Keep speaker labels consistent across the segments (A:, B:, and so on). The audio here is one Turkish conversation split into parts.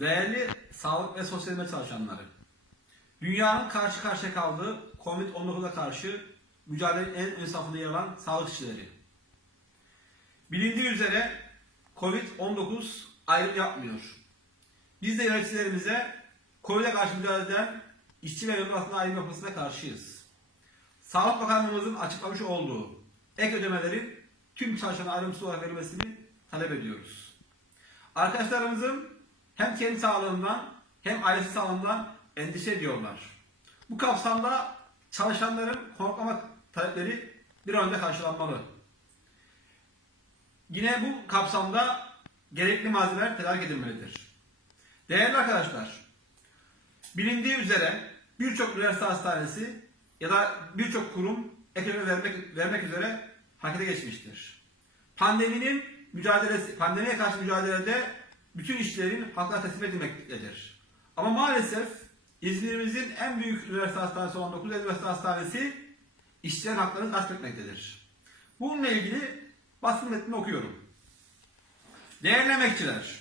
A: Değerli sağlık ve sosyal hizmet çalışanları, dünyanın karşı karşıya kaldığı Covid-19'a karşı mücadelenin en ön safında yer alan sağlık işçileri. Bilindiği üzere Covid-19 ayrım yapmıyor. Biz de yöneticilerimize Covid'e karşı mücadele eden işçi ve memur arasında ayrım yapmasına karşıyız. Sağlık Bakanlığımızın açıklamış olduğu ek ödemelerin tüm çalışana ayrımsız olarak verilmesini talep ediyoruz. Arkadaşlarımızın hem kendi sağlığından hem ailesi sağlığından endişe ediyorlar. Bu kapsamda çalışanların konaklama talepleri bir an önce karşılanmalı. Yine bu kapsamda gerekli malzemeler tedarik edilmelidir. Değerli arkadaşlar, bilindiği üzere birçok üniversite hastanesi ya da birçok kurum ekonomi vermek, vermek üzere harekete geçmiştir. Pandeminin mücadelesi, pandemiye karşı mücadelede bütün işlerin halka teslim edilmektedir. Ama maalesef İzmir'imizin en büyük üniversite hastanesi olan 9 Eylül Üniversite Hastanesi işçilerin haklarını gasp etmektedir. Bununla ilgili basın metnini okuyorum. Değerli emekçiler,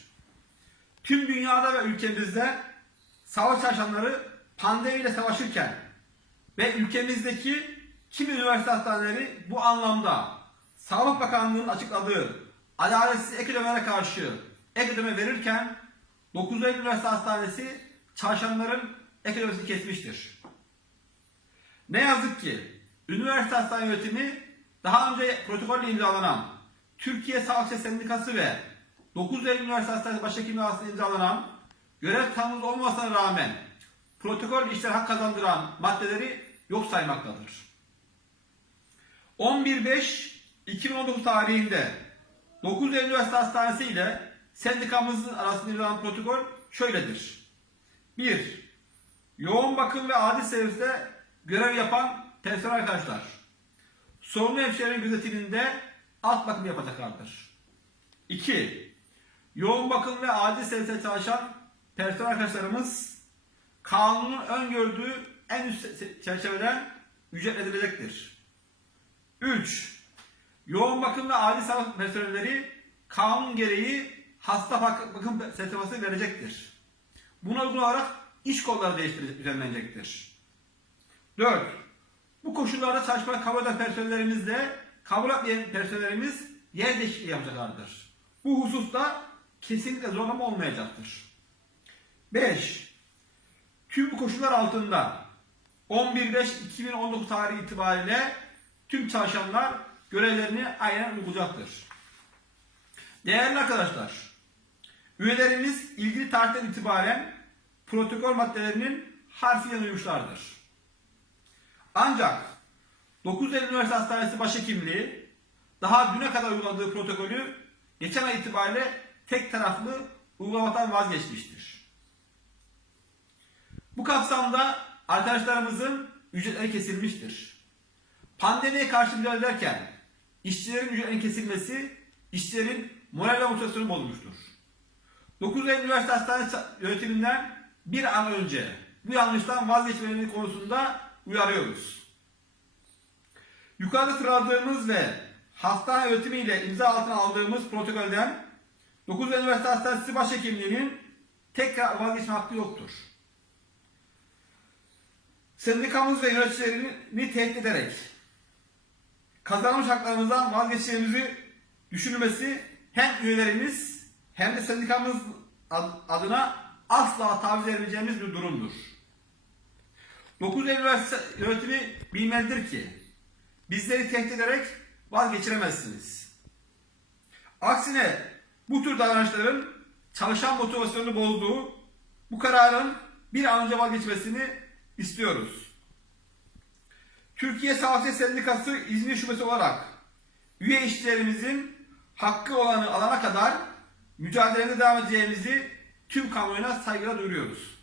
A: tüm dünyada ve ülkemizde sağlık çalışanları pandemiyle savaşırken ve ülkemizdeki kimi üniversite hastaneleri bu anlamda Sağlık Bakanlığı'nın açıkladığı adaletsiz ek karşı ek ödeme verirken 9 Eylül Üniversite Hastanesi çalışanların ek ödemesini kesmiştir. Ne yazık ki üniversite hastane yönetimi daha önce protokolle imzalanan Türkiye Sağlık Sendikası ve 9 Eylül Üniversite Hastanesi Başhekimliği arasında imzalanan görev tanımız olmasına rağmen protokol işler hak kazandıran maddeleri yok saymaktadır. 11.5.2019 tarihinde 9 Eylül Üniversite Hastanesi ile sendikamızın arasında imzalanan protokol şöyledir. 1. Yoğun bakım ve adil serviste görev yapan personel arkadaşlar sorumlu hemşirenin gözetiminde alt bakım yapacaklardır. 2. Yoğun bakım ve adil serviste çalışan personel arkadaşlarımız kanunun öngördüğü en üst çerçeveden ücretlendirilecektir. 3. Yoğun bakım ve adil sağlık personelleri kanun gereği hasta bak- bakım sertifikası verecektir. Buna uygun olarak iş kolları değiştirilecek, düzenlenecektir. 4. Bu koşullarda çalışmaya kabul eden personellerimizle kabul etmeyen personellerimiz yer değişikliği yapacaklardır. Bu hususta kesinlikle zorlama olmayacaktır. 5. Tüm bu koşullar altında 11.5.2019 tarihi itibariyle tüm çalışanlar görevlerini aynen uygulayacaktır. Değerli arkadaşlar, üyelerimiz ilgili tarihten itibaren protokol maddelerinin harfiyen uymuşlardır. Ancak 9 Eylül Üniversite Hastanesi Başhekimliği daha düne kadar uyguladığı protokolü geçen ay itibariyle tek taraflı uygulamadan vazgeçmiştir. Bu kapsamda arkadaşlarımızın ücretleri kesilmiştir. Pandemiye karşı mücadele işçilerin ücretlerinin kesilmesi işçilerin moral ve motivasyonu bozmuştur. 9 Eylül Üniversite Hastanesi yönetiminden bir an önce bu yanlıştan vazgeçmeleri konusunda uyarıyoruz. Yukarıda sıraladığımız ve hastane yönetimiyle imza altına aldığımız protokolden 9 Eylül Üniversite Hastanesi Başhekimliği'nin tekrar vazgeçme hakkı yoktur. Sendikamız ve yöneticilerini tehdit ederek kazanmış haklarımızdan vazgeçeceğimizi düşünülmesi hem üyelerimiz hem de sendikamız ad- adına asla taviz vermeyeceğimiz bir durumdur. 9 Eylül yönetimi bilmelidir ki bizleri tehdit ederek vazgeçiremezsiniz. Aksine bu tür davranışların çalışan motivasyonunu bozduğu bu kararın bir an önce vazgeçmesini istiyoruz. Türkiye Sağlıkçı Sendikası İzmir Şubesi olarak üye işçilerimizin hakkı olanı alana kadar mücadelemize devam edeceğimizi tüm kamuoyuna saygıyla duyuruyoruz.